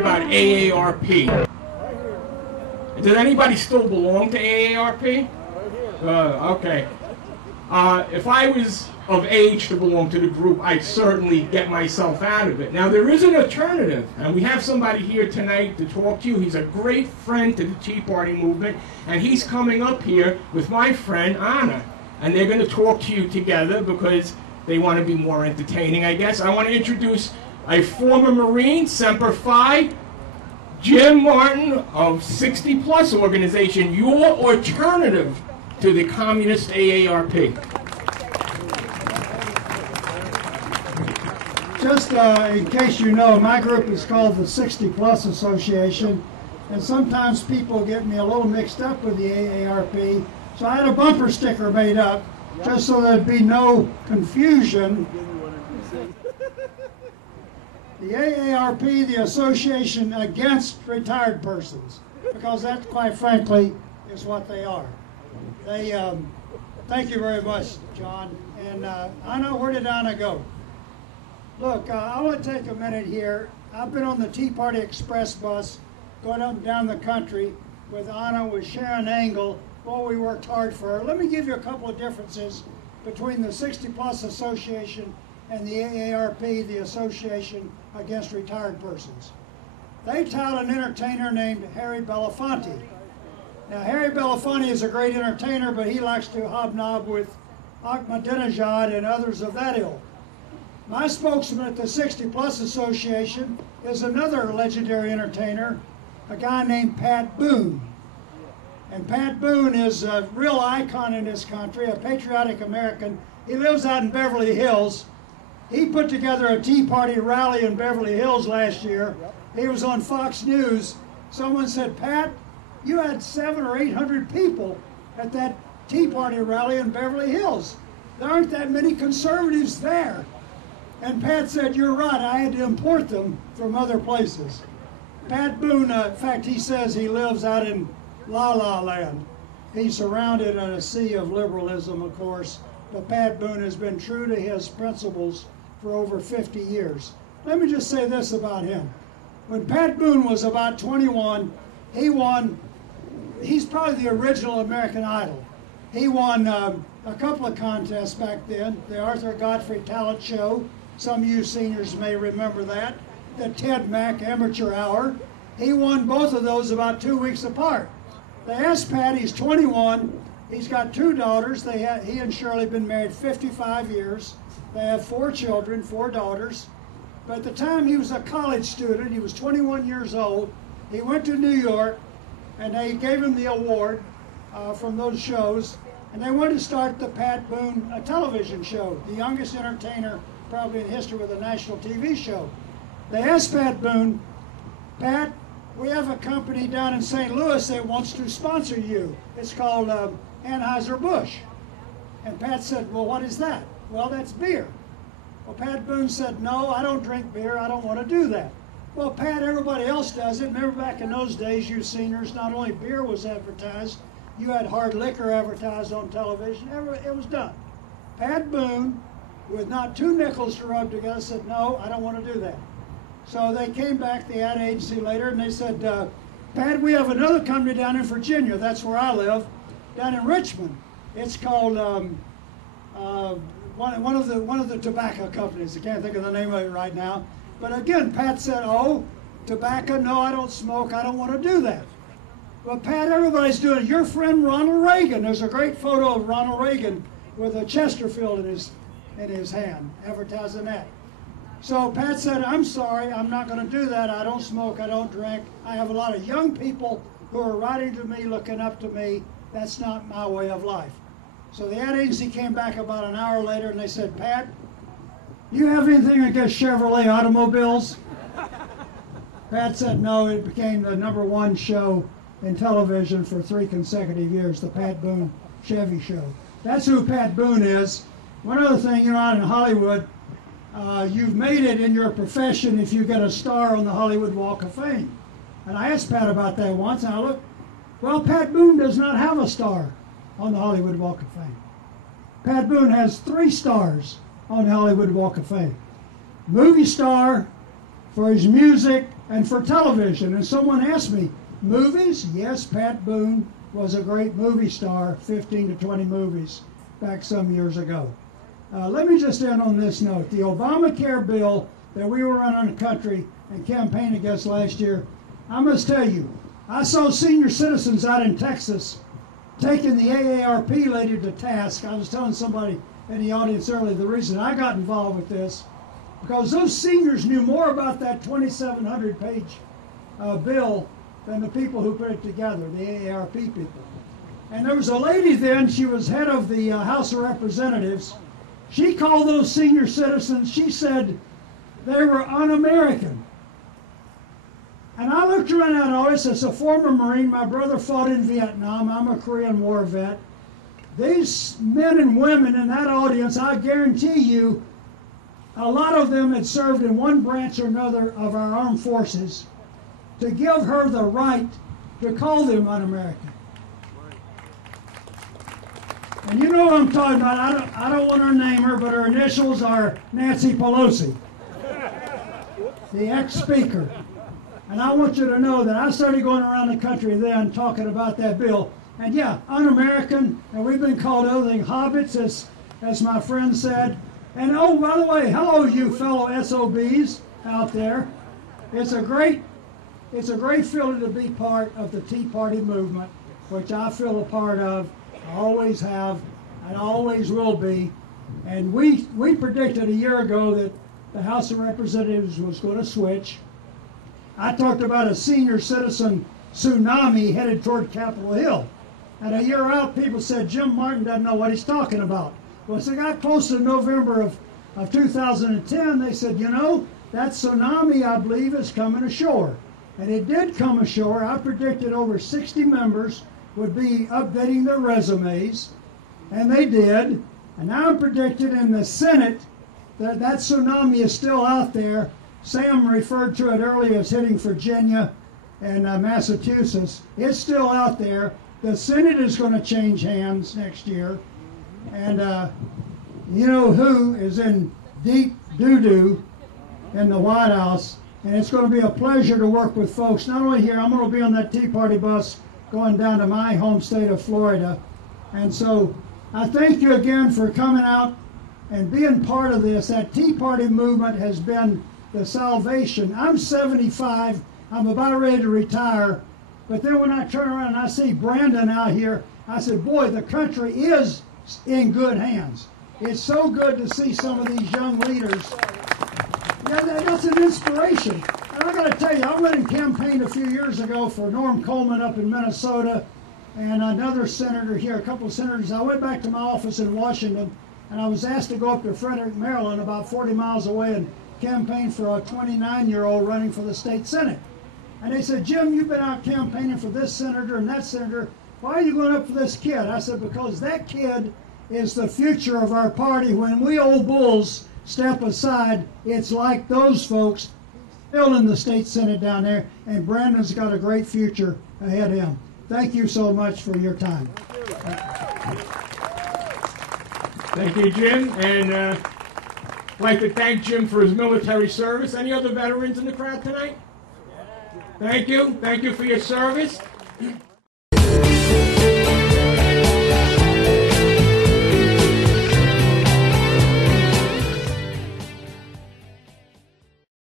about AARP. Does anybody still belong to AARP? Okay. If I was of age to belong to the group, I'd certainly get myself out of it. Now, there is an alternative, and we have somebody here tonight to talk to you. He's a great friend to the Tea Party movement, and he's coming up here with my friend, Anna. And they're going to talk to you together because they want to be more entertaining, I guess. I want to introduce a former Marine, Semper Fi, Jim Martin of 60 Plus organization, your alternative to the communist AARP. Just in case you know, my group is called the 60 Plus Association, and sometimes people get me a little mixed up with the AARP, so I had a bumper sticker made up just so there'd be no confusion. The AARP, the Association Against Retired Persons, because that, quite frankly, is what they are. They, thank you very much, John. And Anna, where did Anna go? Look, I want to take a minute here. I've been on the Tea Party Express bus going up and down the country with Anna, with Sharon Angle. Well, we worked hard for her. Let me give you a couple of differences between the 60 Plus Association and the AARP, the Association Against Retired Persons. They tout an entertainer named Harry Belafonte. Now, Harry Belafonte is a great entertainer, but he likes to hobnob with Ahmadinejad and others of that ilk. My spokesman at the 60 Plus Association is another legendary entertainer, a guy named Pat Boone. And Pat Boone is a real icon in this country, a patriotic American. He lives out in Beverly Hills. He put together a Tea Party rally in Beverly Hills last year. He was on Fox News. Someone said, Pat, you had 700 or 800 people at that Tea Party rally in Beverly Hills. There aren't that many conservatives there. And Pat said, you're right, I had to import them from other places. Pat Boone, in fact, he says he lives out in La La Land. He's surrounded in a sea of liberalism, of course, but Pat Boone has been true to his principles for over 50 years. Let me just say this about him. When Pat Boone was about 21, he won, he's probably the original American Idol. He won a couple of contests back then, the Arthur Godfrey Talent Show. Some of you seniors may remember that. The Ted Mack Amateur Hour. He won both of those about 2 weeks apart. They asked Pat, he's 21, he's got 2 daughters. He and Shirley have been married 55 years. They have 4 children, 4 daughters. But at the time he was a college student, he was 21 years old. He went to New York, and they gave him the award from those shows. And they wanted to start the Pat Boone television show, the youngest entertainer probably in history with a national TV show. They asked Pat Boone, Pat, we have a company down in St. Louis that wants to sponsor you. It's called Anheuser-Busch. And Pat said, well, what is that? Well, that's beer. Well, Pat Boone said, no, I don't drink beer. I don't want to do that. Well, Pat, everybody else does it. Remember back in those days, you seniors, not only beer was advertised, you had hard liquor advertised on television. It was done. Pat Boone, with not 2 nickels to rub together, said, no, I don't want to do that. So they came back, the ad agency later, and they said, Pat, we have another company down in Virginia. That's where I live, down in Richmond. It's called one of the tobacco companies. I can't think of the name of it right now. But again, Pat said, oh, tobacco, no, I don't smoke. I don't want to do that. Well, Pat, everybody's doing it. Your friend Ronald Reagan. There's a great photo of Ronald Reagan with a Chesterfield in his hand, advertising that. So Pat said, I'm sorry, I'm not going to do that. I don't smoke, I don't drink. I have a lot of young people who are writing to me, looking up to me. That's not my way of life. So the ad agency came back about an hour later and they said, Pat, you have anything against Chevrolet automobiles? Pat said no. It became the #1 show in television for 3 consecutive years, the Pat Boone Chevy Show. That's who Pat Boone is. One other thing, you know, out in Hollywood, you've made it in your profession if you get a star on the Hollywood Walk of Fame. And I asked Pat about that once, and I looked, well, Pat Boone does not have a star on the Hollywood Walk of Fame. Pat Boone has 3 stars on the Hollywood Walk of Fame. Movie star for his music and for television. And someone asked me, movies? Yes, Pat Boone was a great movie star, 15 to 20 movies back some years ago. Let me just end on this note. The Obamacare bill that we were running the country and campaigned against last year, I must tell you, I saw senior citizens out in Texas taking the AARP lady to task. I was telling somebody in the audience earlier, the reason I got involved with this, because those seniors knew more about that 2,700-page bill than the people who put it together, the AARP people. And there was a lady then, she was head of the House of Representatives. She called those senior citizens, she said they were un-American. And I looked around that audience as a former Marine. My brother fought in Vietnam. I'm a Korean War vet. These men and women in that audience, I guarantee you, a lot of them had served in one branch or another of our armed forces, to give her the right to call them un-American. And you know what I'm talking about. I don't want to name her, but her initials are Nancy Pelosi, the ex-speaker. And I want you to know that I started going around the country then talking about that bill. And yeah, un-American, and we've been called other things, hobbits, as my friend said. And oh, by the way, hello you fellow SOBs out there. It's a great feeling to be part of the Tea Party movement, which I feel a part of. I always have, and always will be. And we predicted a year ago that the House of Representatives was going to switch. I talked about a senior citizen tsunami headed toward Capitol Hill. And a year out, people said, Jim Martin doesn't know what he's talking about. Well, as they got close to November of 2010, they said, you know, that tsunami, I believe, is coming ashore. And it did come ashore. I predicted over 60 members would be updating their resumes, and they did. And now I'm predicting in the Senate that tsunami is still out there. Sam referred to it earlier as hitting Virginia and Massachusetts. It's still out there. The Senate is going to change hands next year. And you know who is in deep doo-doo in the White House. And it's going to be a pleasure to work with folks, not only here, I'm going to be on that Tea Party bus going down to my home state of Florida. And so I thank you again for coming out and being part of this. That Tea Party movement has been the salvation. I'm 75, I'm about ready to retire, but then when I turn around and I see Brandon out here, I said, boy, the country is in good hands. It's so good to see some of these young leaders. Yeah, that's an inspiration. And I got to tell you, I went and campaigned a few years ago for Norm Coleman up in Minnesota and another senator here, a couple of senators. I went back to my office in Washington, and I was asked to go up to Frederick, Maryland, about 40 miles away, and campaign for a 29-year-old running for the state senate. And they said, Jim, you've been out campaigning for this senator and that senator. Why are you going up for this kid? I said, because that kid is the future of our party. When we old bulls step aside, it's like those folks still in the state senate down there, and Brandon's got a great future ahead of him. Thank you so much for your time. Thank you, Jim. And I'd like to thank Jim for his military service. Any other veterans in the crowd tonight? Thank you. Thank you for your service.